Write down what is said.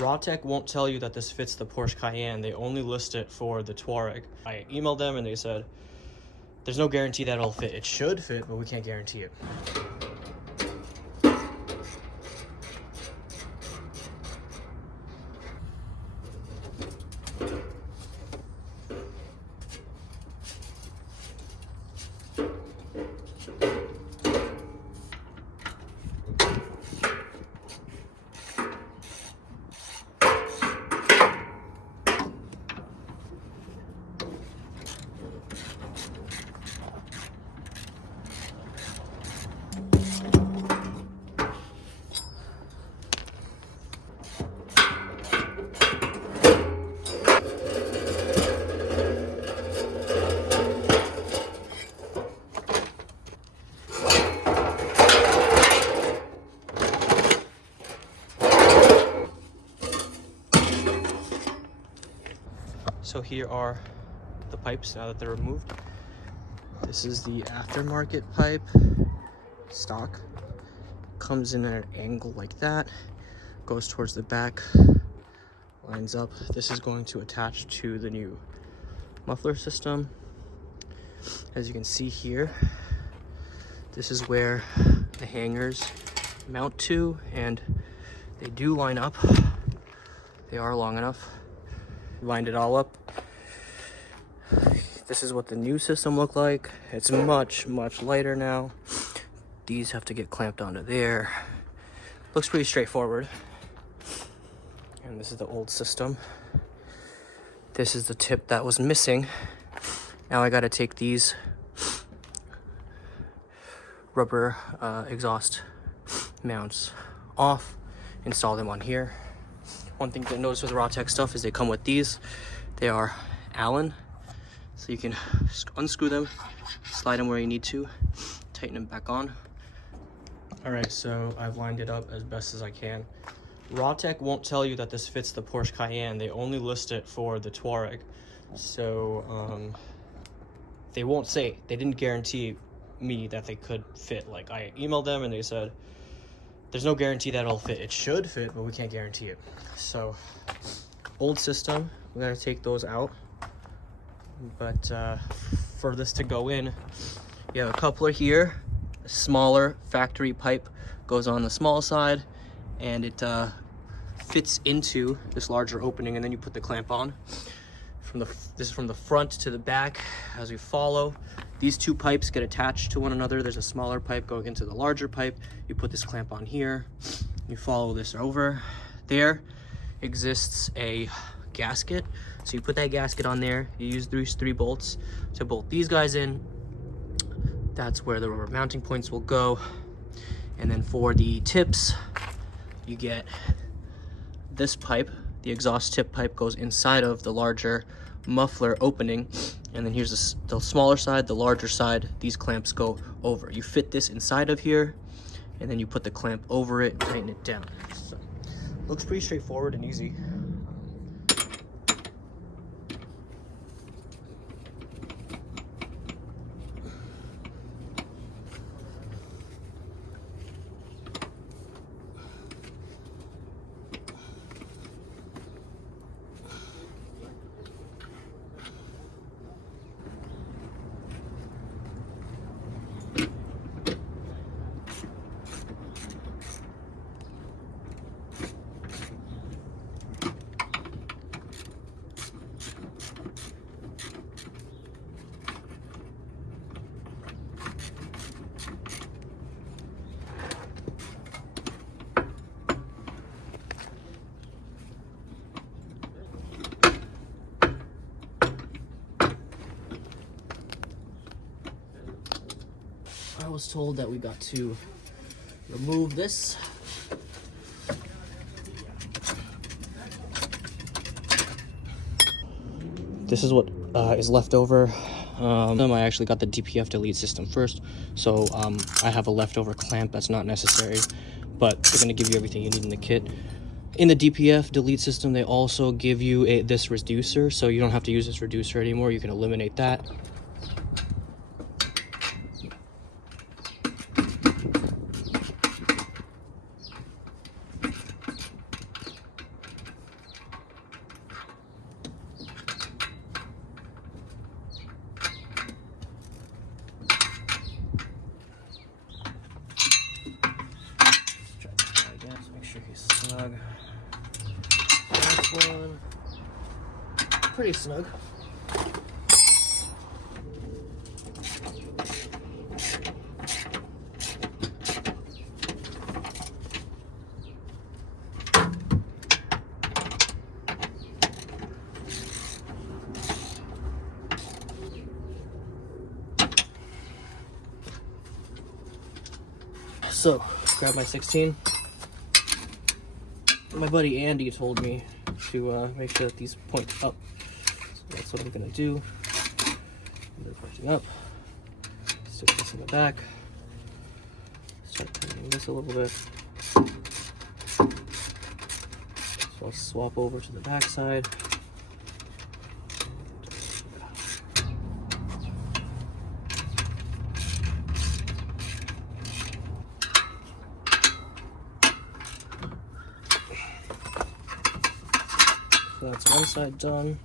Rawtek won't tell you that this fits the Porsche Cayenne. They only list it for the Touareg. I emailed them and they said, there's no guarantee that it'll fit. It should fit, but we can't guarantee it. So here are the pipes now that they're removed. This is the aftermarket pipe, stock. Comes in at an angle like that, goes towards the back, lines up. This is going to attach to the new muffler system. As you can see here, this is where the hangers mount to, and they do line up. They are long enough. Lined it all up. This is what the new system looked like. It's much lighter now. These have to get clamped onto there. Looks pretty straightforward. And this is the old system. This is the tip that was missing. Now I gotta take these rubber exhaust mounts off, install them on here. One thing to notice with Rawtek stuff is they come with these. They are Allen, so you can unscrew them, slide them where you need to, tighten them back on. All right, so I've lined it up as best as I can. Rawtek won't tell you that this fits the Porsche Cayenne. They only list it for the Touareg. So they won't say, they didn't guarantee me that they could fit. Like, I emailed them and they said, there's no guarantee that it'll fit. It should fit, but we can't guarantee it. So, old system, we're gonna take those out. But for this to go in, you have a coupler here. A smaller factory pipe goes on the small side, and it fits into this larger opening, and then you put the clamp on. This is from the front to the back. As we follow, these two pipes get attached to one another. There's a smaller pipe going into the larger pipe. You put this clamp on here. You follow this over. There exists a gasket. So you put that gasket on there. You use these 3 bolts to bolt these guys in. That's where the rubber mounting points will go. And then for the tips, you get this pipe. The exhaust tip pipe goes inside of the larger muffler opening, and then here's the smaller side, the larger side. These clamps go over. You fit this inside of here, and then you put the clamp over it and tighten it down. So, looks pretty straightforward and easy. I was told that we got to remove this. This is what is left over. I actually got the DPF delete system first, so I have a leftover clamp that's not necessary, but they're going to give you everything you need in the kit. In the DPF delete system, they also give you this reducer, so you don't have to use this reducer anymore. You can eliminate that. this one. Pretty snug. So, grab my 16. My buddy Andy told me to make sure that these point up. So that's what I'm gonna do. They're pointing up. Stick this in the back. Start tightening this a little bit. So I'll swap over to the back side. So that's one side done.